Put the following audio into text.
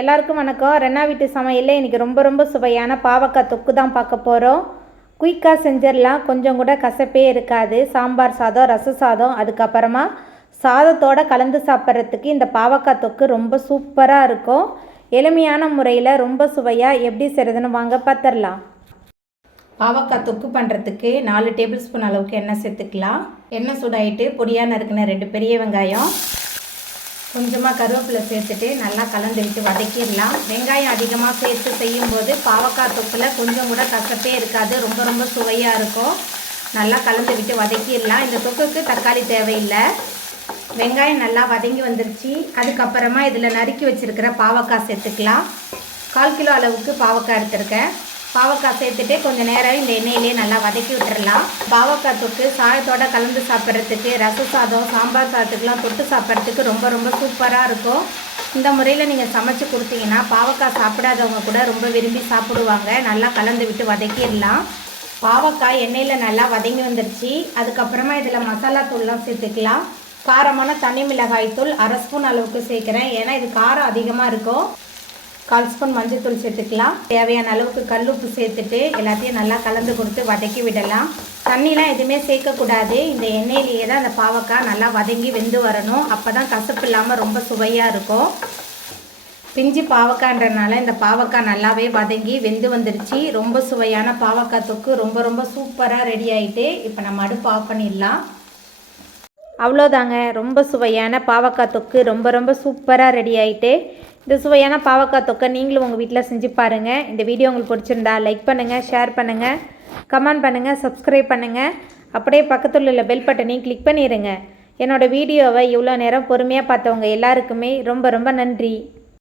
எல்லாருக்கும் வணக்கம். ரெண்டா வீட்டு சமையலில் இன்றைக்கி ரொம்ப ரொம்ப சுவையான பாவக்காய் தொக்கு தான் பார்க்க போகிறோம் குயிக்காக செஞ்சிடலாம் கொஞ்சம் கூட கசப்பே இருக்காது. சாம்பார் சாதம் ரச சாதம் அதுக்கப்புறமா சாதத்தோடு கலந்து சாப்பிட்றதுக்கு இந்த பாவக்காய் தொக்கு ரொம்ப சூப்பராக இருக்கும். எளிமையான முறையில் ரொம்ப சுவையாக எப்படி செய்கிறதுன்னு வாங்க பார்த்துடலாம் பாவக்காய் தொக்கு பண்ணுறதுக்கு நாலு டேபிள் ஸ்பூன் அளவுக்கு எண்ணெய் சேர்த்துக்கலாம். எண்ணெய் சூடாயிட்டு பொடியாக நறுக்கின ரெண்டு பெரிய வெங்காயம் கொஞ்சமாக கருவேப்பிலை சேர்த்துட்டு நல்லா கலந்து விட்டு வதக்கிடலாம். வெங்காயம் அதிகமாக சேர்த்து செய்யும்போது பாவக்காய் தொப்பில் கொஞ்சம் கூட கசப்பே இருக்காது. ரொம்ப ரொம்ப சுவையாக இருக்கும். நல்லா கலந்து விட்டு வதக்கிடலாம். இந்த தொக்குக்கு தக்காளி தேவையில்லை. வெங்காயம் நல்லா வதங்கி வந்துருச்சு. அதுக்கப்புறமா இதில் நறுக்கி வச்சுருக்கிற பாவக்காய் சேர்த்துக்கலாம். கால் கிலோ அளவுக்கு பாவக்காய் எடுத்திருக்கேன். பாவக்காய் சேர்த்துட்டு கொஞ்சம் நேரம் இந்த எண்ணெயிலே நல்லா வதக்கி விட்டுறலாம். பாவக்காய் தொக்கு சாதத்தோட கலந்து சாப்பிட்றதுக்கு ரச சாதம் சாம்பார் சாதத்துக்குலாம் தொட்டு சாப்பிட்றதுக்கு ரொம்ப ரொம்ப சூப்பராக இருக்கும். இந்த முறையில் நீங்கள் சமைச்சு கொடுத்தீங்கன்னா பாவக்காய் சாப்பிடாதவங்க கூட ரொம்ப விரும்பி சாப்பிடுவாங்க. நல்லா கலந்து விட்டு வதக்கிடலாம். பாவக்காய் எண்ணெயில் நல்லா வதங்கி வந்துருச்சு. அதுக்கப்புறமா இதில் மசாலா தூள்லாம் சேர்த்துக்கலாம். காரமான தனி மிளகாய் தூள் அரை ஸ்பூன் அளவுக்கு சேர்க்குறேன். ஏன்னா இது காரம் அதிகமாக இருக்கும். கால் ஸ்பூன் மஞ்சள்தூள் சேர்த்துக்கலாம். தேவையான அளவுக்கு கல்லுப்பு சேர்த்துட்டு எல்லாத்தையும் நல்லா கலந்து கொடுத்து வதக்கி விடலாம். தண்ணிலாம் எதுவுமே சேர்க்கக்கூடாது. இந்த எண்ணெயிலேயே தான் அந்த பாவக்காய் நல்லா வதங்கி வெந்து வரணும். அப்போ தான் கசப்பு இல்லாமல் ரொம்ப சுவையாக இருக்கும். பிஞ்சு பாவக்காய்ன்றனால இந்த பாவக்காய் நல்லாவே வதங்கி வெந்து வந்துருச்சு. ரொம்ப சுவையான பாவக்காய் தொக்கு. ரொம்ப ரொம்ப சூப்பராக ரெடி ஆகிட்டு இப்போ நம்ம அடுப்பு ஆஃப் பண்ணிடலாம். அவ்வளோதாங்க ரொம்ப சுவையான பாவக்காய் தொக்கு. ரொம்ப ரொம்ப சூப்பராக ரெடி ஆகிட்டு இந்த சுவையான பாவக்காய் தொக்கை நீங்களும் உங்கள் வீட்டில் செஞ்சு பாருங்கள் இந்த வீடியோ உங்களுக்கு பிடிச்சிருந்தா லைக் பண்ணுங்கள் ஷேர் பண்ணுங்கள் கமெண்ட் பண்ணுங்கள் சப்ஸ்கிரைப் பண்ணுங்கள் அப்படியே பக்கத்தில் உள்ள பெல் பட்டனையும் கிளிக் பண்ணிடுங்க என்னோடய வீடியோவை இவ்வளோ நேரம் பொறுமையாக பார்த்தவங்க எல்லாருக்குமே ரொம்ப ரொம்ப நன்றி.